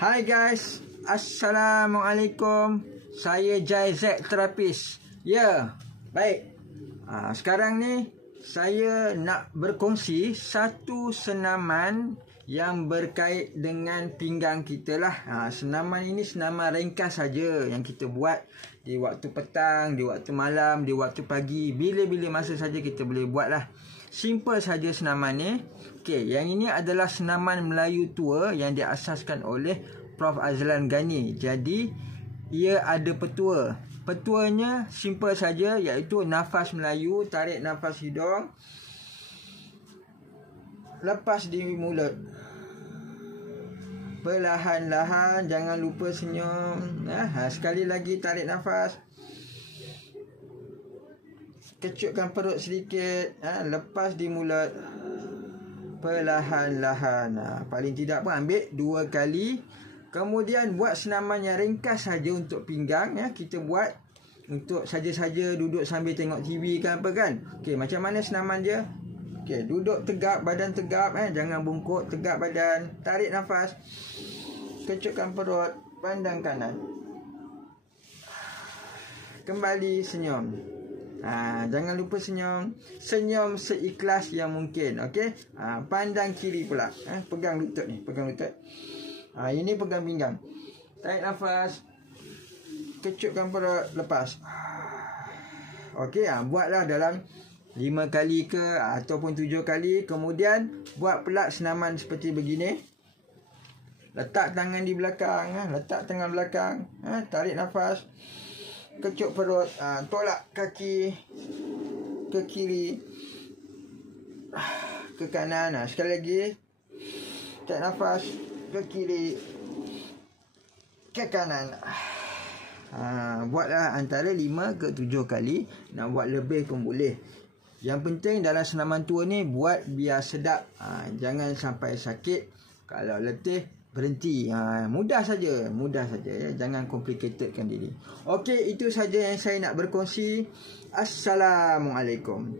Hai guys, Assalamualaikum. Saya Jai Z Terapis. Ya, baik. Sekarang ni saya nak berkongsi satu senaman yang berkait dengan pinggang kita lah. Senaman ini senaman ringkas saja yang kita buat di waktu petang, di waktu malam, di waktu pagi, bila-bila masa saja kita boleh buat lah. Simple saja senaman ni. Okey, yang ini adalah senaman Melayu tua yang diasaskan oleh Prof Azlan Ghani. Jadi ia ada petua. Petuanya simple saja, iaitu nafas Melayu, tarik nafas hidung, lepas di mulut. Perlahan-lahan, jangan lupa senyum. Sekali lagi tarik nafas. Kecutkan perut sedikit, lepas di mulut. Perlahan-lahan. Paling tidak pun ambil 2 kali. Kemudian buat senaman yang ringkas saja untuk pinggang. Kita buat untuk saja-saja duduk sambil tengok TV kan apa kan. Okey, macam mana senaman dia? Okey, duduk tegak, badan tegap, jangan bungkuk, tegak badan. Tarik nafas. Kecutkan perut, pandang kanan. Kembali senyum. Jangan lupa senyum. Senyum seikhlas yang mungkin. Okey. Pandang kiri pula. Pegang lutut ni, pegang lutut. Ini pegang pinggang. Tarik nafas. Kecutkan perut, lepas. Okey, buatlah dalam 5 kali ke ataupun 7 kali. Kemudian buat pula senaman seperti begini. Letak tangan di belakang, letak tangan belakang, tarik nafas. Kecut perut, tolak kaki ke kiri, ke kanan. Sekali lagi, tarik nafas ke kiri, ke kanan. Buatlah antara 5 ke 7 kali. Nak buat lebih pun boleh. Yang penting dalam senaman tua ni buat biar sedap. Jangan sampai sakit. Kalau letih, berhenti. Mudah saja ya. Jangan complicatedkan diri. Okey, itu saja yang saya nak berkongsi. Assalamualaikum.